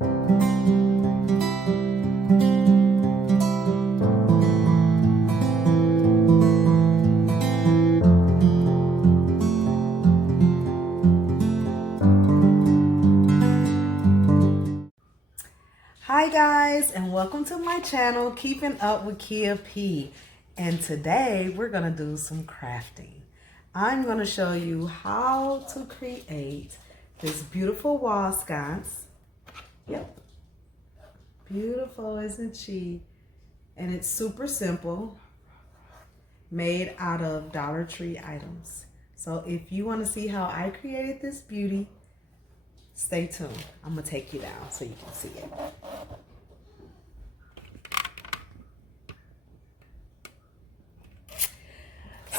Hi guys, and welcome to my channel, Keeping Up with Kia P. And today we're gonna do some crafting. I'm gonna show you how to create this beautiful wall sconce. Yep, beautiful, isn't she? And it's super simple, made out of Dollar Tree items. So if you wanna see how I created this beauty, stay tuned. I'm gonna take you down so you can see it.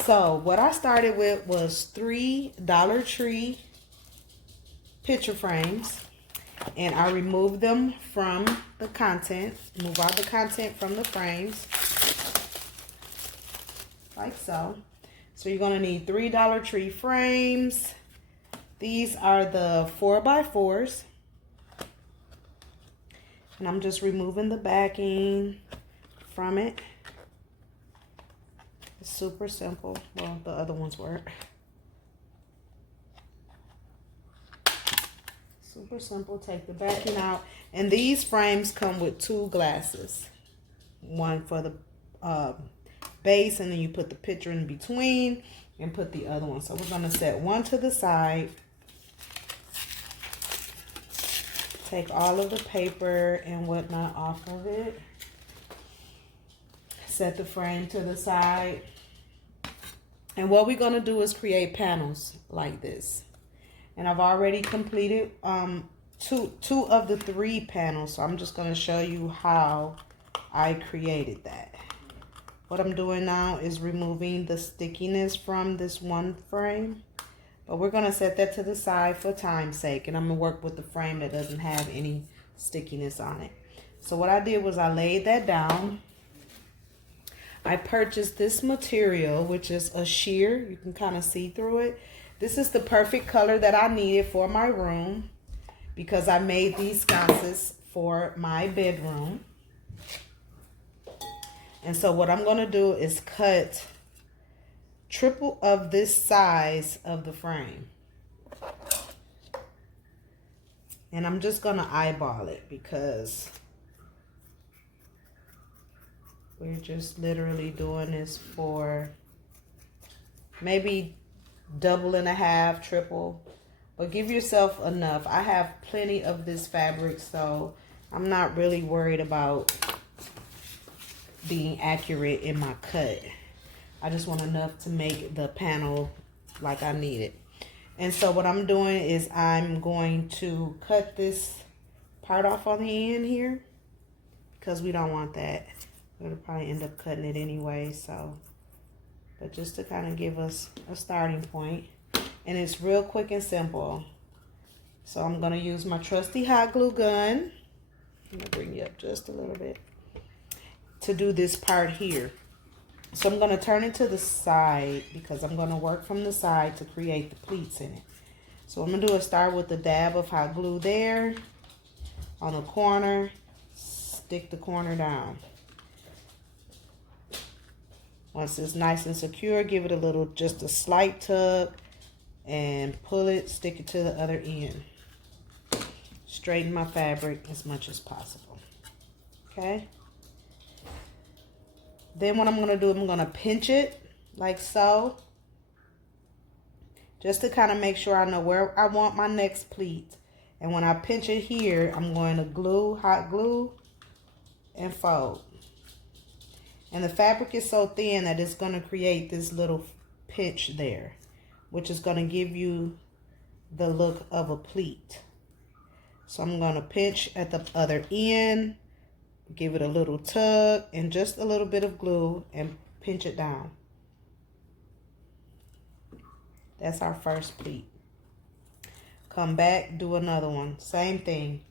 So what I started with was 3 Dollar Tree picture frames, and I removed them from the content. Move all the content from the frames, like so. So you're gonna need 3 Dollar Tree frames. These are the 4x4s. And I'm just removing the backing from it. It's super simple. Well, the other ones weren't. Super simple. Take the backing out. And these frames come with 2 glasses. One for the base, and then you put the picture in between and put the other one. So we're going to set one to the side. Take all of the paper and whatnot off of it. Set the frame to the side. And what we're going to do is create panels like this. And I've already completed two of the 3 panels. So I'm just going to show you how I created that. What I'm doing now is removing the stickiness from this one frame. But we're going to set that to the side for time's sake. And I'm going to work with the frame that doesn't have any stickiness on it. So what I did was I laid that down. I purchased this material, which is a sheer. You can kind of see through it. This is the perfect color that I needed for my room, because I made these sconces for my bedroom. And so what I'm going to do is cut triple of this size of the frame. And I'm just going to eyeball it because we're just literally doing this for maybe double and a half, triple. But give yourself enough. I have plenty of this fabric, so I'm not really worried about being accurate in my cut. I just want enough to make the panel like I need it. And so what I'm doing is I'm going to cut this part off on the end here, because we don't want that. We'll probably end up cutting it anyway, so. But just to kind of give us a starting point. And it's real quick and simple. So I'm going to use my trusty hot glue gun. I'm going to bring you up just a little bit to do this part here. So I'm going to turn it to the side because I'm going to work from the side to create the pleats in it. So what I'm going to do is start with a dab of hot glue there on the corner. Stick the corner down. Once it's nice and secure, give it a little, just a slight tug and pull it, stick it to the other end. Straighten my fabric as much as possible. Okay? Then what I'm going to do, I'm going to pinch it like so. Just to kind of make sure I know where I want my next pleat. And when I pinch it here, I'm going to glue, hot glue, and fold. And the fabric is so thin that it's going to create this little pinch there, which is going to give you the look of a pleat. So I'm going to pinch at the other end, give it a little tug and just a little bit of glue and pinch it down. That's our first pleat. Come back, do another one. Same thing.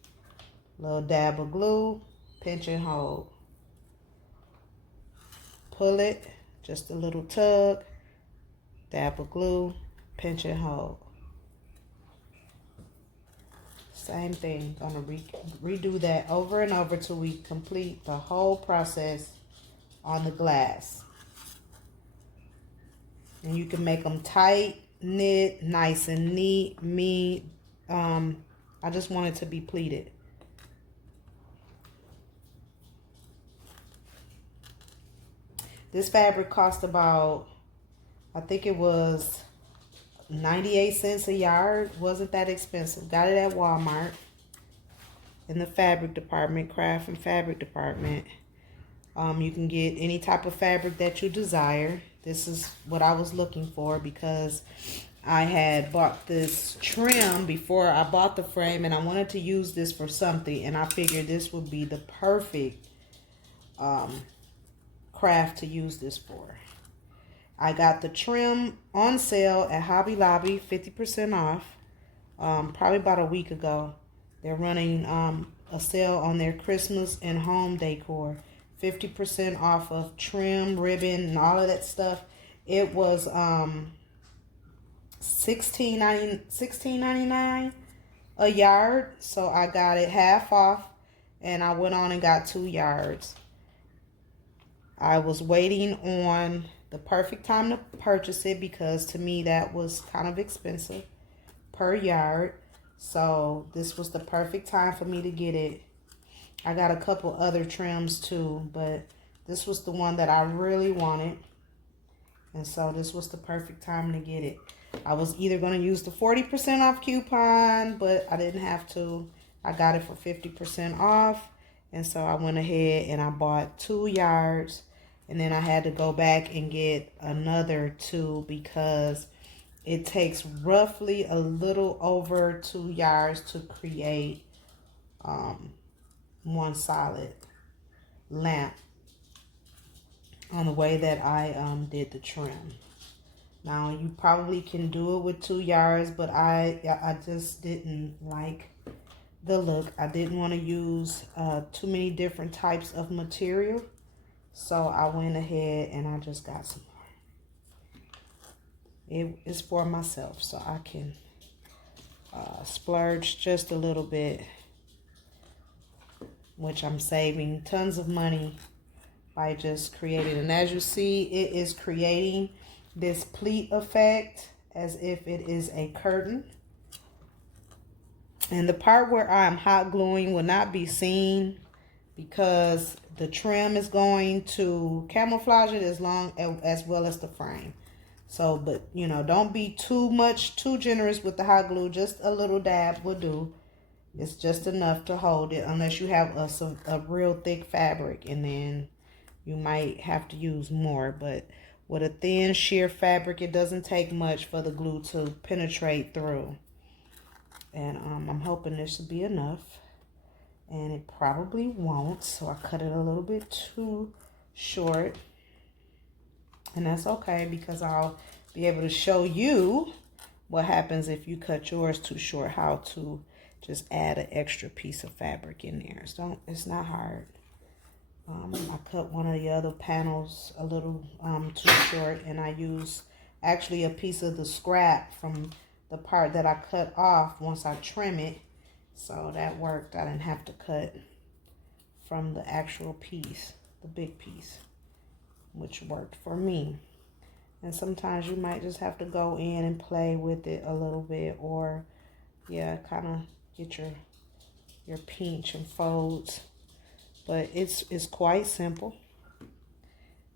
Little dab of glue, pinch and hold. Pull it, just a little tug, dab of glue, pinch and hold. Same thing. Gonna redo that over and over till we complete the whole process on the glass. And you can make them tight, knit, nice and neat. I just want it to be pleated. This fabric cost about, I think it was 98 cents a yard. Wasn't that expensive. Got it at Walmart in the fabric department, craft and fabric department. You can get any type of fabric that you desire. This is what I was looking for because I had bought this trim before I bought the frame, and I wanted to use this for something, and I figured this would be the perfect craft to use this for. I got the trim on sale at Hobby Lobby, 50% off, probably about a week ago. They're running a sale on their Christmas and home decor, 50% off of trim, ribbon, and all of that stuff. It was $16.99 a yard, so I got it half off, and I went on and got 2 yards. I was waiting on the perfect time to purchase it because to me that was kind of expensive per yard. So this was the perfect time for me to get it. I got a couple other trims too, but this was the one that I really wanted. And so this was the perfect time to get it. I was either going to use the 40% off coupon, but I didn't have to. I got it for 50% off. And so I went ahead and I bought 2 yards. And then I had to go back and get another 2 because it takes roughly a little over 2 yards to create one solid lamp on the way that I did the trim. Now you probably can do it with 2 yards, but I just didn't like the look. I didn't want to use too many different types of material. So I went ahead and I just got some more. It is for myself, so I can splurge just a little bit, which I'm saving tons of money by just creating. And as you see, it is creating this pleat effect as if it is a curtain. And the part where I'm hot gluing will not be seen because the trim is going to camouflage it as well as the frame. So, but you know, don't be too generous with the hot glue. Just a little dab will do. It's just enough to hold it, unless you have a real thick fabric, and then you might have to use more. But with a thin sheer fabric, it doesn't take much for the glue to penetrate through. And I'm hoping this will be enough. And it probably won't, so I cut it a little bit too short. And that's okay, because I'll be able to show you what happens if you cut yours too short, how to just add an extra piece of fabric in there. It's not hard. I cut one of the other panels a little too short, and I use actually a piece of the scrap from the part that I cut off once I trim it. So that worked. I didn't have to cut from the actual piece, the big piece, which worked for me. And sometimes you might just have to go in and play with it a little bit, or yeah, kind of get your pinch and folds. But it's quite simple.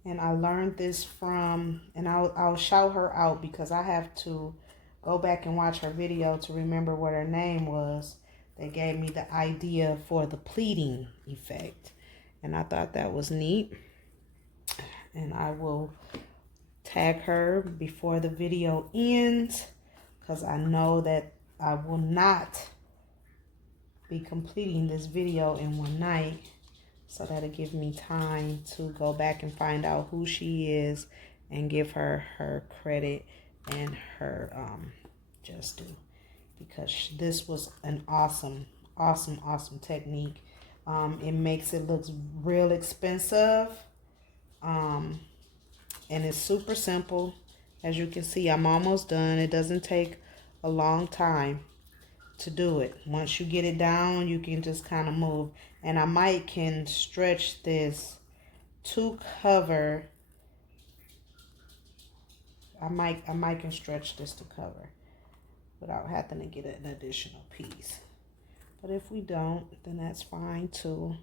And I learned this from, and I'll shout her out because I have to go back and watch her video to remember what her name was. They gave me the idea for the pleating effect, and I thought that was neat. And I will tag her before the video ends, because I know that I will not be completing this video in one night, so that'll give me time to go back and find out who she is and give her her credit and her just due. Because this was an awesome technique. It makes it look real expensive. And it's super simple. As you can see, I'm almost done. It doesn't take a long time. to do it. Once you get it down, you can just kind of move. And I might can stretch this to cover. I might can stretch this to cover without having to get an additional piece. But if we don't, then that's fine too.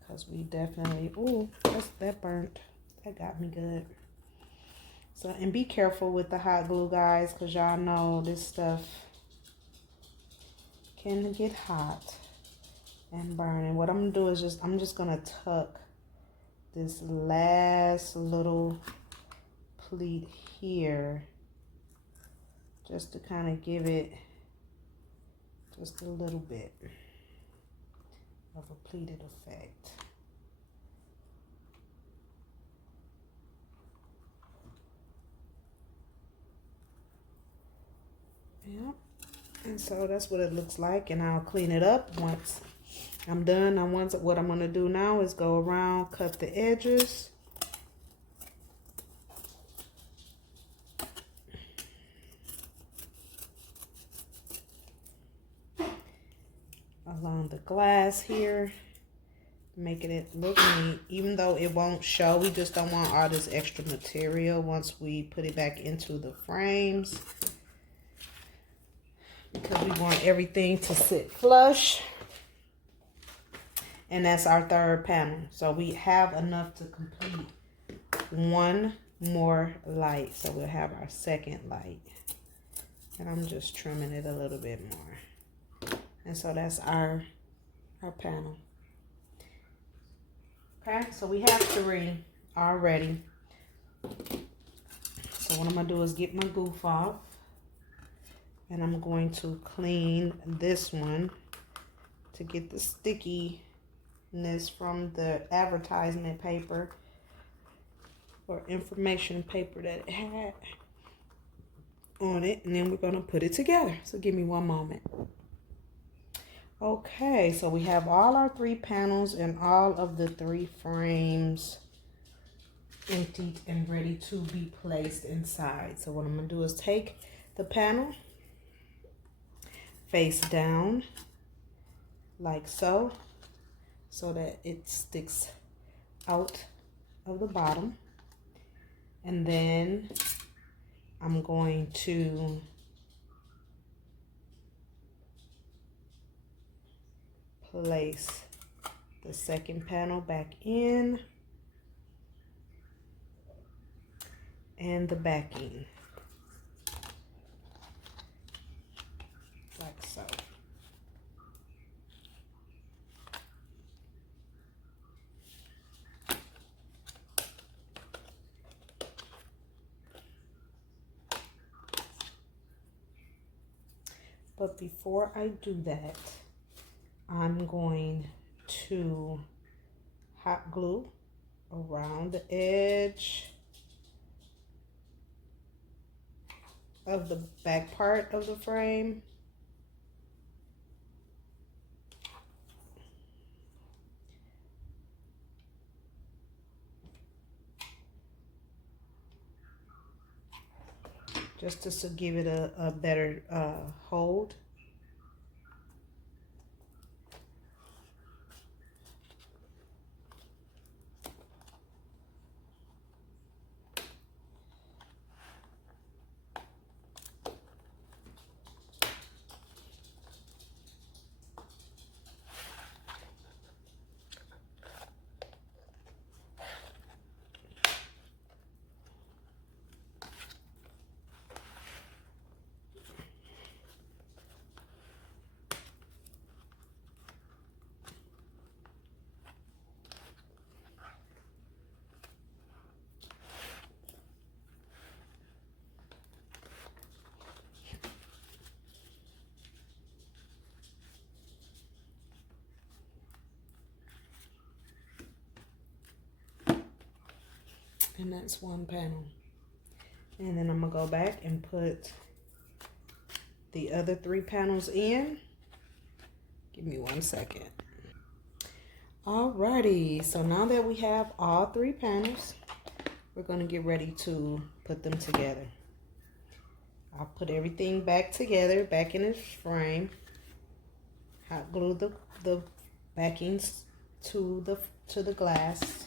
Because we definitely, ooh, that burnt. That got me good. So, and be careful with the hot glue, guys, because y'all know this stuff can get hot and burn. And what I'm going to do is I'm just going to tuck this last little pleat here just to kind of give it just a little bit of a pleated effect. Yep. And so that's what it looks like, and I'll clean it up once I'm done. What I'm going to do now is go around, cut the edges. Along the glass here, making it look neat, even though it won't show. We just don't want all this extra material once we put it back into the frames, because we want everything to sit flush. And that's our third panel. So we have enough to complete one more light. So we'll have our second light. And I'm just trimming it a little bit more. And so that's our panel. Okay, so we have 3 already. So what I'm going to do is get my goof off. And I'm going to clean this one to get the stickiness from the advertisement paper or information paper that it had on it. And then we're going to put it together. So give me one moment. Okay, so we have all our 3 panels and all of the 3 frames emptied and ready to be placed inside. So what I'm going to do is take the panel face down like so that it sticks out of the bottom, and then I'm going to place the second panel back in and the backing like so. But before I do that, I'm going to hot glue around the edge of the back part of the frame. Just to give it a better hold. And that's one panel. And then I'm gonna go back and put the other 3 panels in. Give me one second. Alrighty, so now that we have all 3 panels, we're gonna get ready to put them together. I'll put everything back together, back in its frame. Hot glue the backings to the glass.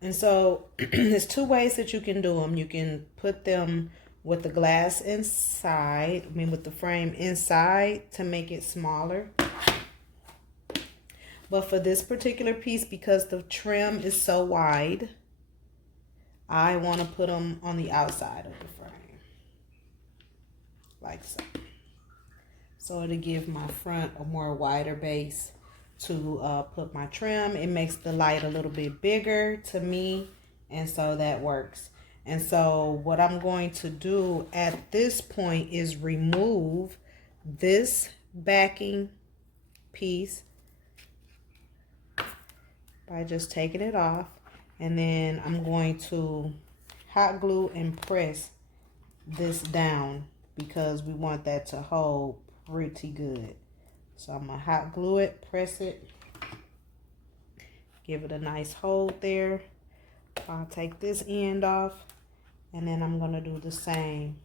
And so there's two ways that you can do them. You can put them with the glass inside, with the frame inside to make it smaller. But for this particular piece, because the trim is so wide, I want to put them on the outside of the frame, like so. So it'll give my front a more wider base to put my trim. It makes the light a little bit bigger to me, and so that works. And so what I'm going to do at this point is remove this backing piece by just taking it off, and then I'm going to hot glue and press this down because we want that to hold pretty good. So I'm gonna hot glue it, press it, give it a nice hold there. I'll take this end off, and then I'm gonna do the same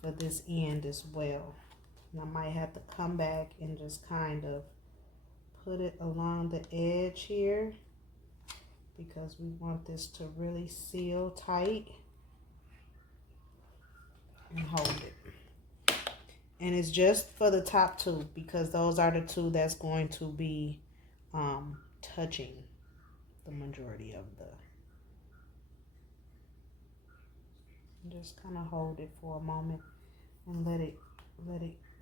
for this end as well. And I might have to come back and just kind of put it along the edge here because we want this to really seal tight and hold it. And it's just for the top two because those are the two that's going to be touching the majority of the. Just kind of hold it for a moment and let it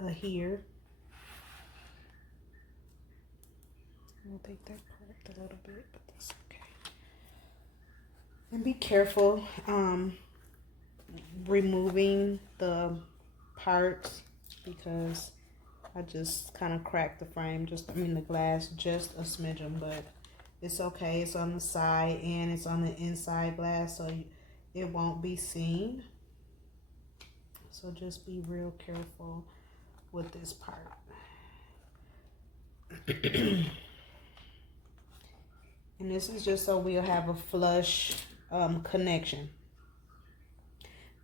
adhere. We'll take that part a little bit, but that's okay. And be careful removing the parts because I just kind of cracked the frame, the glass just a smidgen, but it's okay. It's on the side and it's on the inside glass, so it won't be seen. So just be real careful with this part. And this is just so we'll have a flush connection.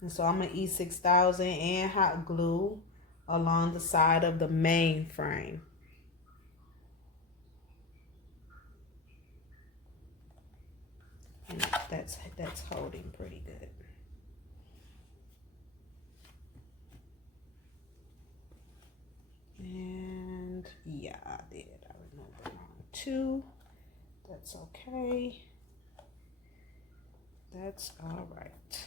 And so I'm gonna E6000 and hot glue along the side of the main frame. And that's holding pretty good. And yeah, I did. I removed the wrong two. That's okay. That's all right.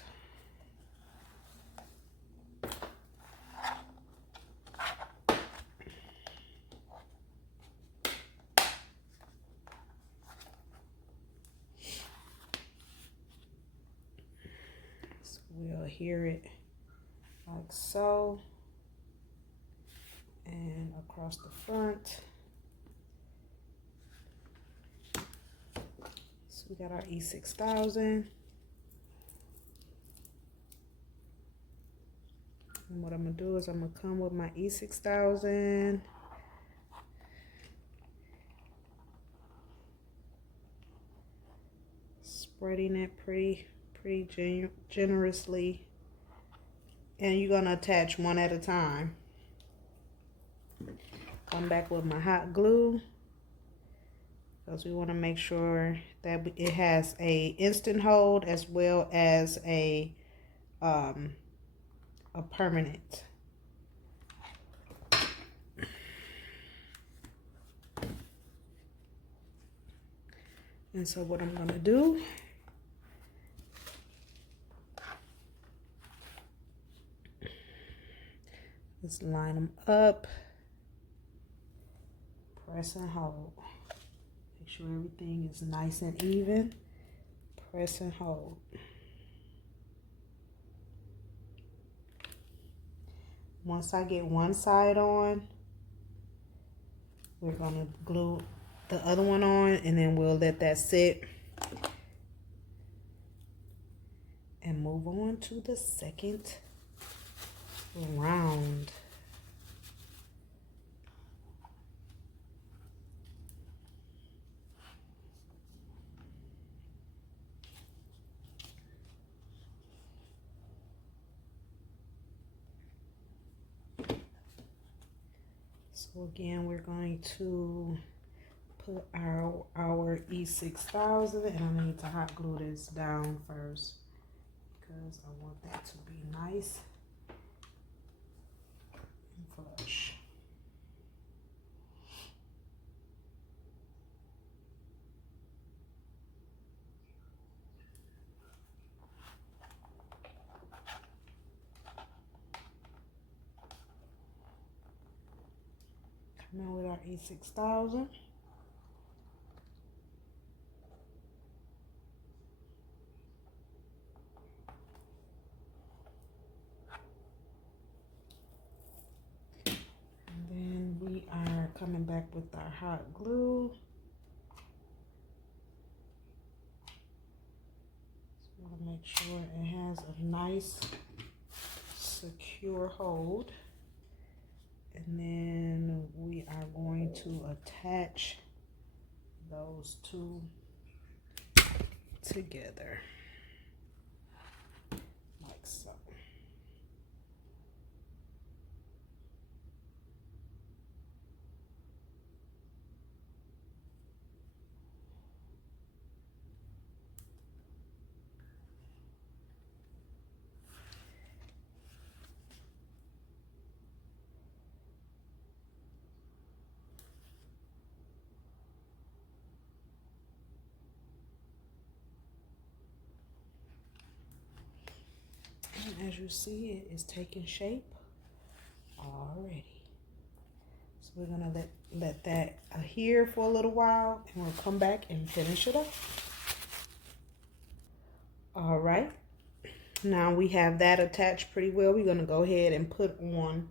So we'll hear it like so. And across the front. So we got our E6000. And what I'm gonna do is I'm gonna come with my E6000. Spreading it pretty generously. And you're gonna attach one at a time. Come back with my hot glue because we want to make sure that it has a instant hold as well as a permanent. And so what I'm gonna do is line them up. Press and hold. Make sure everything is nice and even. Press and hold. Once I get one side on, we're going to glue the other one on, and then we'll let that sit and move on to the second round. So again, we're going to put our E6000, and I need to hot glue this down first because I want that to be nice and flush. Come in with our E6000. And then we are coming back with our hot glue. So want to make sure it has a nice secure hold. And then we are going to attach those two together like so. And as you see, it is taking shape already. So we're gonna let that adhere for a little while, and we'll come back and finish it up. All right, now we have that attached pretty well. We're gonna go ahead and put on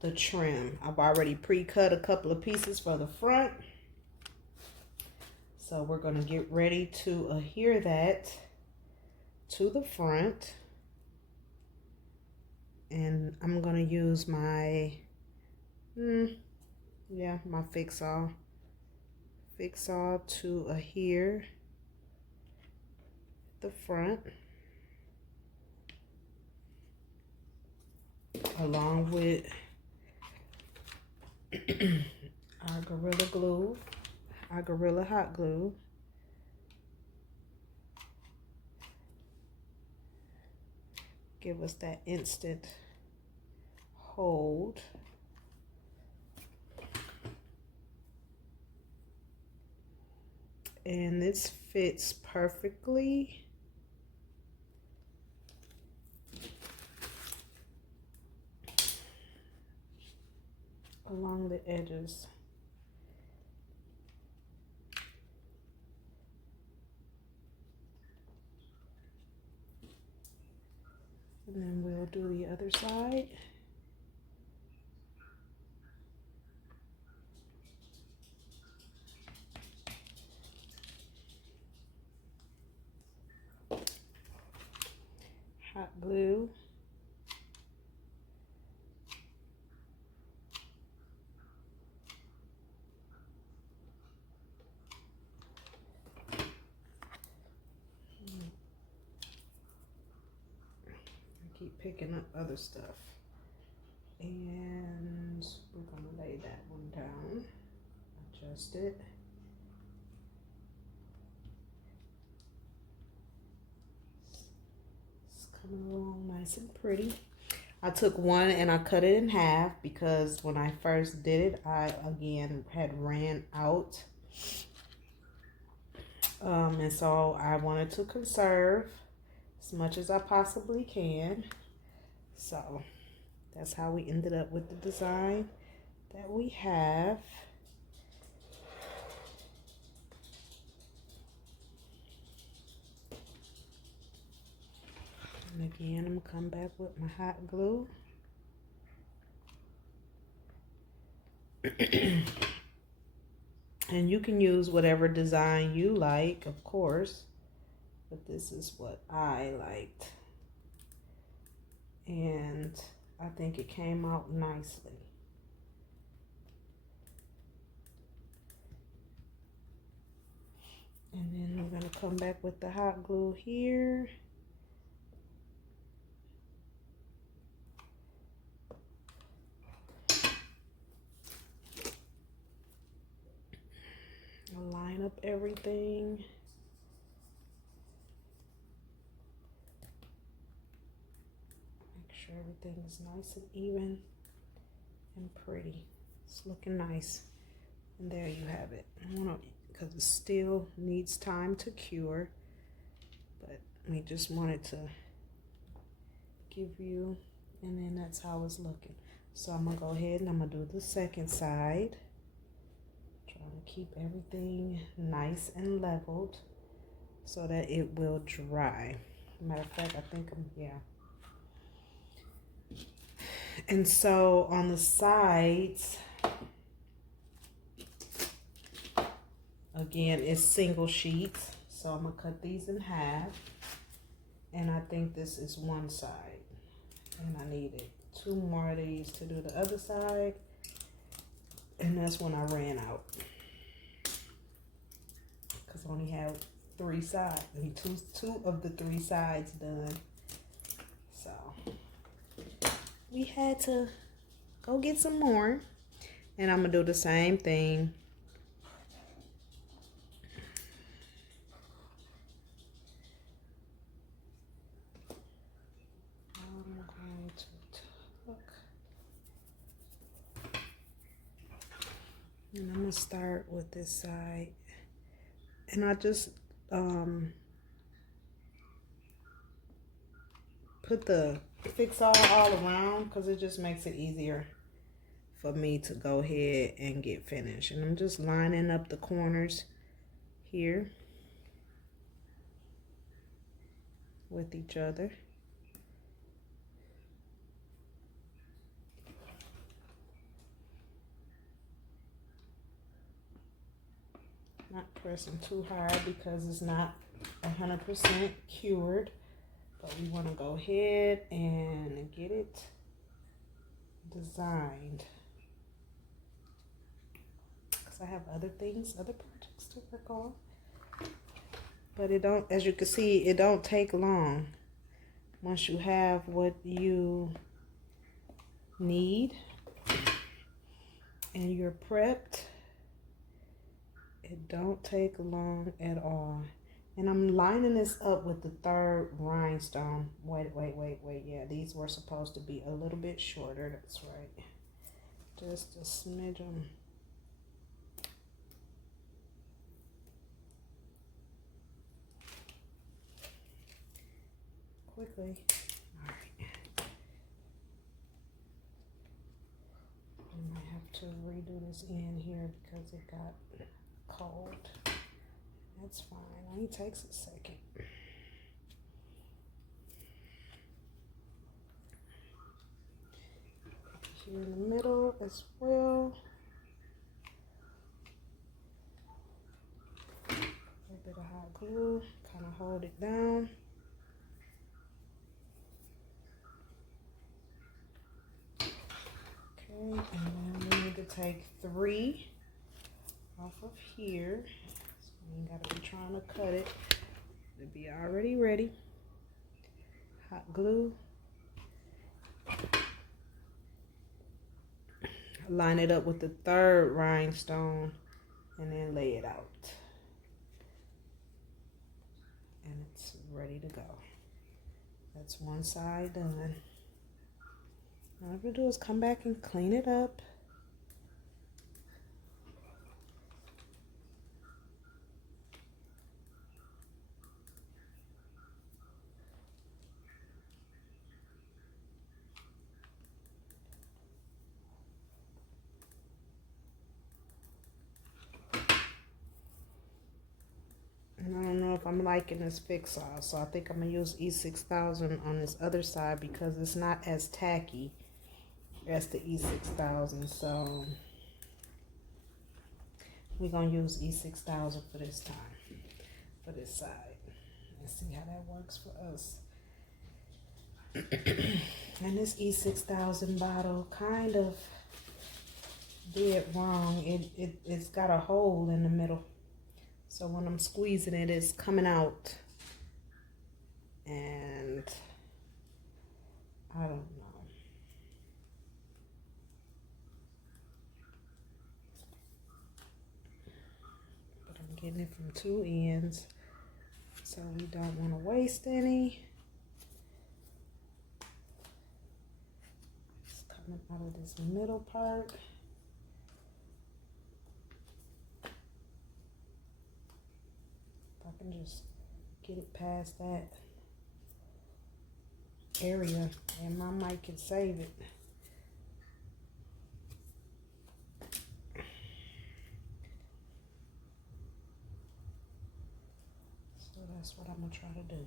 the trim. I've already pre-cut a couple of pieces for the front. So we're gonna get ready to adhere that to the front. And I'm gonna use my, my fix-all to adhere the front, along with our Gorilla Glue, our Gorilla Hot Glue. Give us that instant hold. And this fits perfectly. Along the edges. And then we'll do the other side. Hot glue. Keep picking up other stuff. And we're gonna lay that one down, adjust it. It's coming along nice and pretty. I took one and I cut it in half because when I first did it, I again had ran out. And so I wanted to conserve as much as I possibly can. So that's how we ended up with the design that we have. And again, I'm gonna come back with my hot glue. And you can use whatever design you like, of course, but this is what I liked. And I think it came out nicely. And then we're gonna come back with the hot glue here. up everything. Make sure everything is nice and even and pretty. It's looking nice. And there you have it. Because it still needs time to cure, but we just wanted to give you, and then that's how it's looking. So I'm gonna go ahead and I'm gonna do the second side. Trying to keep everything nice and leveled so that it will dry. Matter of fact, I think yeah. And so on the sides, again, it's single sheets. So I'm gonna cut these in half. And I think this is one side. And I needed 2 more of these to do the other side. And that's when I ran out. Because I only have 3 sides. I mean, two of the 3 sides done. So we had to go get some more. And I'm going to do the same thing. And I'm going to start with this side. And I just put the fix all around because it just makes it easier for me to go ahead and get finished. And I'm just lining up the corners here with each other. Not pressing too hard because it's not 100% cured, but we want to go ahead and get it designed because I have other projects to work on. But it don't, as you can see, it don't take long. Once you have what you need and you're prepped, it don't take long at all. And I'm lining this up with the 3rd rhinestone. Wait. Yeah, these were supposed to be a little bit shorter. That's right. Just a smidgen. Quickly. All right. I might have to redo this end here because it got cold. That's fine. Only takes a second. Here in the middle as well. A little bit of hot glue, kind of hold it down. Okay, and then we need to take 3 off of here. So you ain't gotta be trying to cut it. It'll be already ready. Hot glue. Line it up with the 3rd rhinestone and then lay it out. And it's ready to go. That's one side done. All I have to do is come back and clean it up. And I don't know if I'm liking this fix-all, so I think I'm going to use E6000 on this other side because it's not as tacky as the E6000. So we're going to use E6000 for this time, for this side. Let's see how that works for us. And this E6000 bottle kind of did wrong. It's got a hole in the middle. So when I'm squeezing it, it's coming out. And I don't know. But I'm getting it from two ends, so we don't want to waste any. It's coming out of this middle part. If I can just get it past that area, and my mic can save it. So that's what I'm gonna try to do.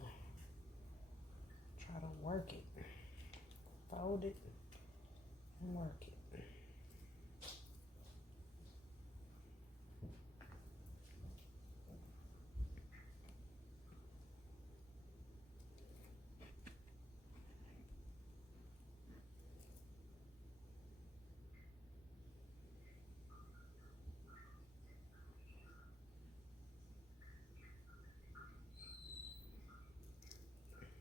Try to work it, fold it, and work it.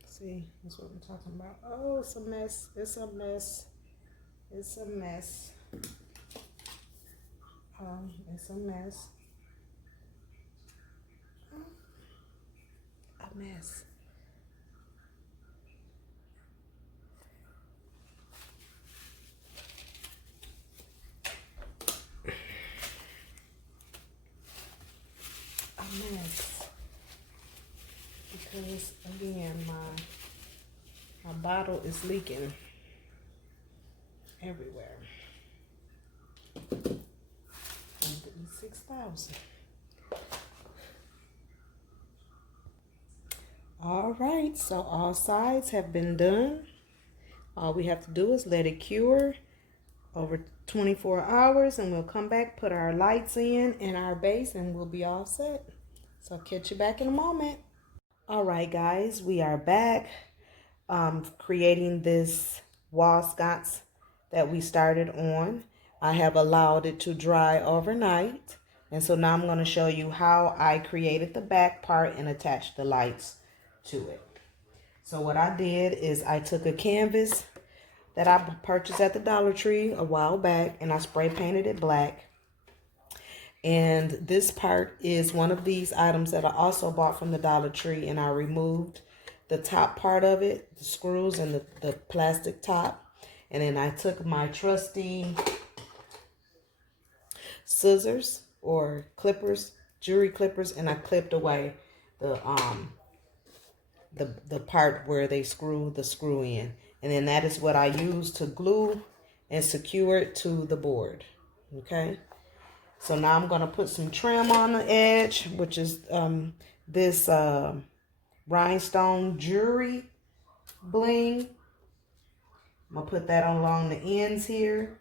See, that's what I'm talking about. Oh, it's a mess. It's a mess. It's a mess. It's a mess. A mess. A mess. Because again, my bottle is leaking everywhere. And the E6000. All right, so all sides have been done. All we have to do is let it cure over 24 hours, and we'll come back, put our lights in and our base, and we'll be all set. So I'll catch you back in a moment. All right, guys, we are back creating this wall sconce that we started on. I have allowed it to dry overnight, and so now I'm going to show you how I created the back part and attached the lights to it. So what I did is I took a canvas that I purchased at the Dollar Tree a while back, and I spray painted it black. And this part is one of these items that I also bought from the Dollar Tree, and I removed the top part of it, the screws and the plastic top. And then I took my trusty scissors or clippers, jewelry clippers, and I clipped away the part where they screw the screw in. And then that is what I use to glue and secure it to the board. Okay. So now I'm going to put some trim on the edge, which is this rhinestone jewelry bling. I'm going to put that along the ends here.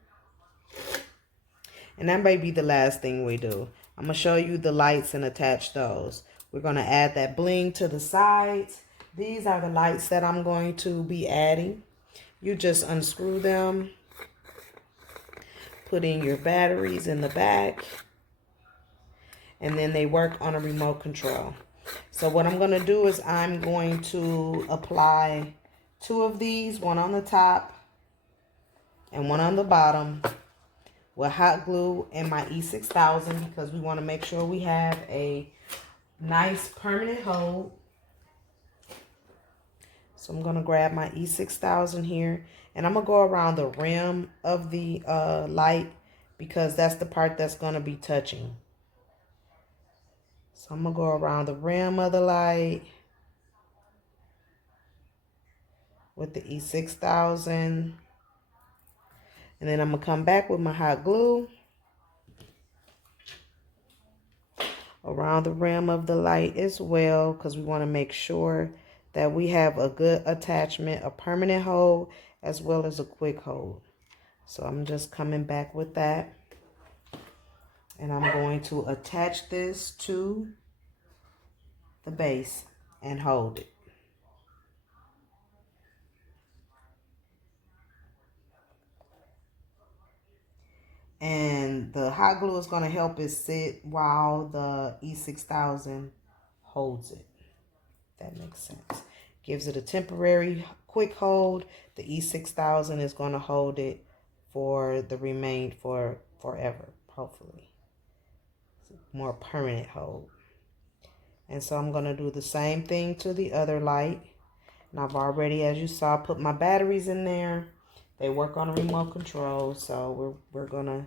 And that may be the last thing we do. I'm going to show you the lights and attach those. We're going to add that bling to the sides. These are the lights that I'm going to be adding. You just unscrew them. Put in your batteries in the back. And then they work on a remote control. So what I'm going to do is I'm going to apply two of these, one on the top and one on the bottom, with hot glue and my E6000, because we want to make sure we have a nice permanent hold. So I'm going to grab my E6000 here, and I'm going to go around the rim of the light, because that's the part that's going to be touching. So I'm going to go around the rim of the light with the E6000. And then I'm going to come back with my hot glue around the rim of the light as well, because we want to make sure that we have a good attachment, a permanent hold, as well as a quick hold. So I'm just coming back with that. And I'm going to attach this to the base and hold it. And the hot glue is going to help it sit while the E6000 holds it. That makes sense. Gives it a temporary quick hold. The E6000 is going to hold it for the forever, hopefully. It's a more permanent hold. And so I'm going to do the same thing to the other light. And I've already, as you saw, put my batteries in there. They work on a remote control. So we're going to,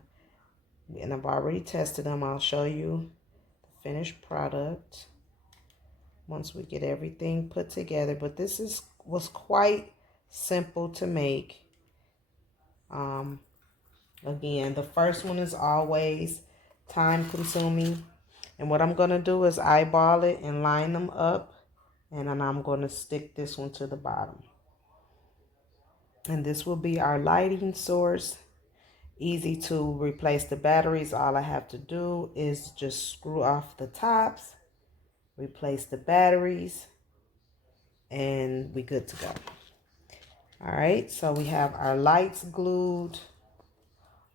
and I've already tested them. I'll show you the finished product once we get everything put together. But this was quite simple to make. Again, the first one is always time consuming. And what I'm going to do is eyeball it and line them up. And then I'm going to stick this one to the bottom. And this will be our lighting source. Easy to replace the batteries. All I have to do is just screw off the tops, replace the batteries, and we good to go. All right, so we have our lights glued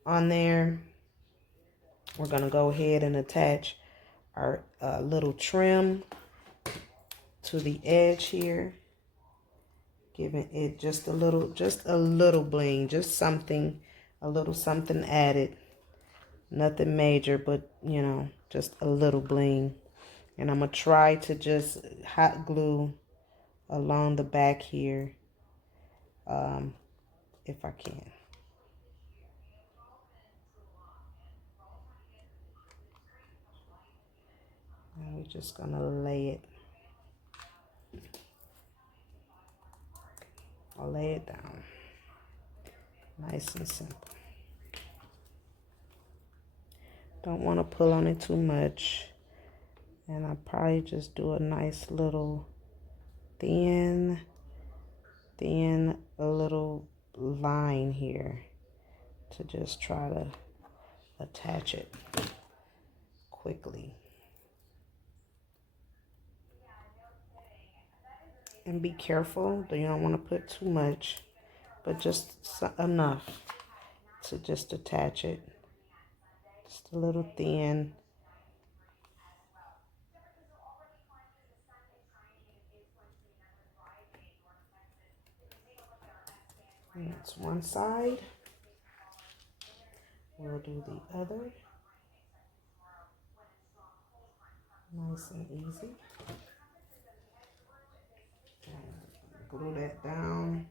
on there. We're going to go ahead and attach our little trim to the edge here, giving it just a little bling, just something, a little something added. Nothing major, but you know, just a little bling. And I'm gonna try to just hot glue along the back here, if I can. And we're just gonna lay it. I'll lay it down. Nice and simple. Don't want to pull on it too much. And I'll probably just do a nice little thin a little line here to just try to attach it quickly. And be careful, you don't want to put too much, but just enough to just attach it. Just a little thin. And that's one side. We'll do the other. Nice and easy. And glue that down.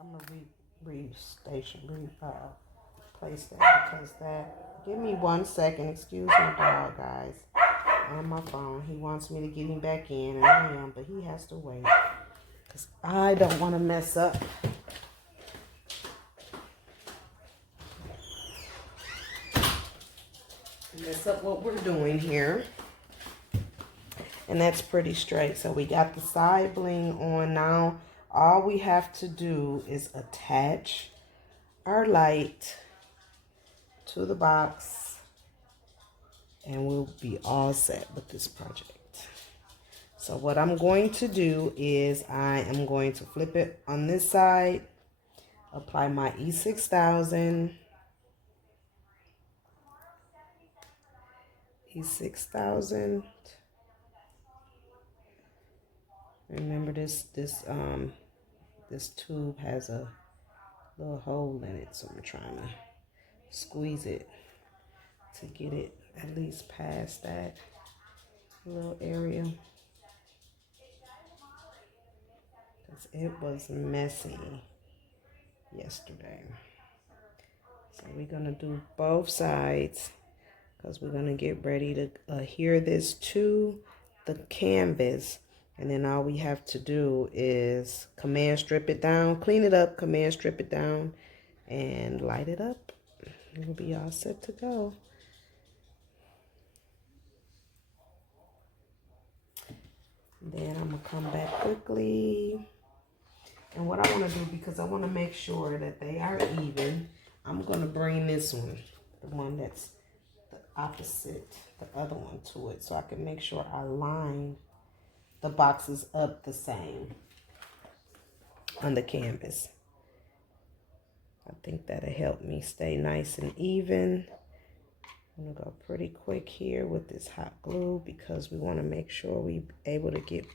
I'm gonna place that because that. Give me 1 second. Excuse my dog, guys. On my phone, he wants me to get him back in, and I am, but he has to wait because I don't want to mess up. Mess up what we're doing here. And that's pretty straight. So we got the side bling on now. All we have to do is attach our light to the box and we'll be all set with this project. So what I'm going to do is I am going to flip it on this side, apply my E6000. Remember this tube has a little hole in it, so I'm trying to squeeze it to get it at least past that little area, because it was messy yesterday. So we're gonna do both sides because we're gonna get ready to adhere this to the canvas. And then all we have to do is command strip it down, clean it up, command strip it down, and light it up. We'll be all set to go. Then I'm gonna come back quickly. And what I want to do, because I want to make sure that they are even, I'm going to bring this one, the one that's the opposite, the other one to it, so I can make sure I line the boxes up the same on the canvas. I think that'll help me stay nice and even. I'm going to go pretty quick here with this hot glue because we want to make sure we're able to get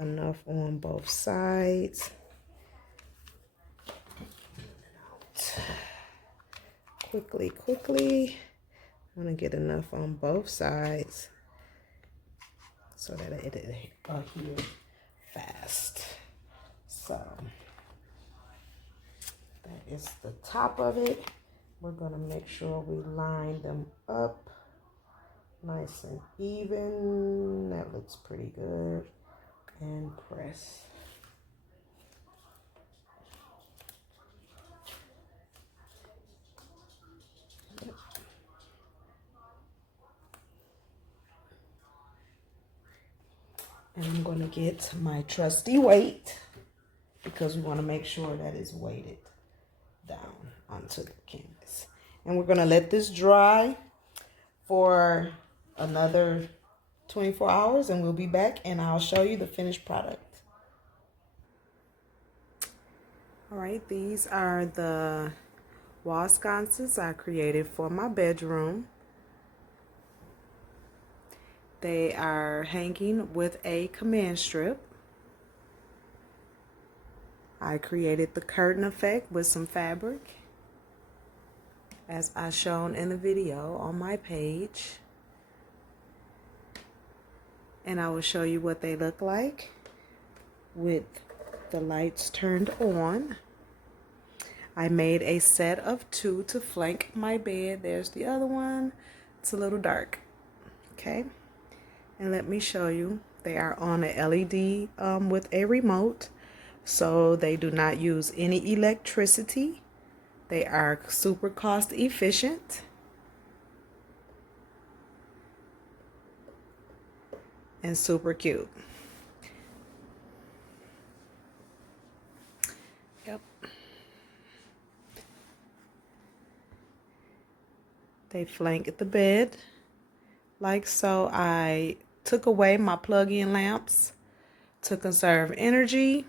enough on both sides. Quickly. I want to get enough on both sides so that it'll adhere fast. So that is the top of it. We're going to make sure we line them up nice and even. That looks pretty good. And press. And I'm going to get my trusty weight because we want to make sure that it's weighted down onto the canvas. And we're going to let this dry for another 24 hours and we'll be back and I'll show you the finished product. All right, these are the wall sconces I created for my bedroom. They are hanging with a command strip. I created the curtain effect with some fabric, as I shown in the video on my page. And I will show you what they look like with the lights turned on. I made a set of 2 to flank my bed. There's the other one. It's a little dark. Okay. And let me show you. They are on a LED with a remote. So they do not use any electricity. They are super cost efficient. And super cute. Yep. They flank the bed like so. I took away my plug-in lamps to conserve energy.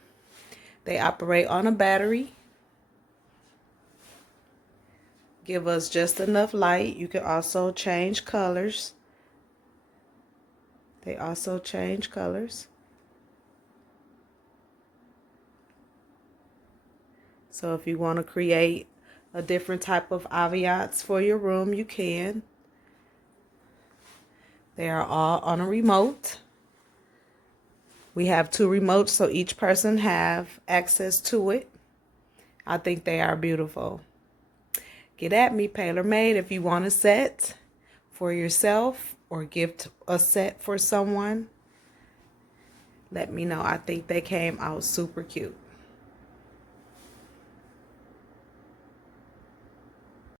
They operate on a battery. Give us just enough light. You can also change colors. They also change colors. So if you want to create a different type of ambiance for your room, you can. They are all on a remote. We have 2 remotes, so each person have access to it. I think they are beautiful. Get at me, Tailor Made, if you want a set for yourself or gift a set for someone. Let me know. I think they came out super cute.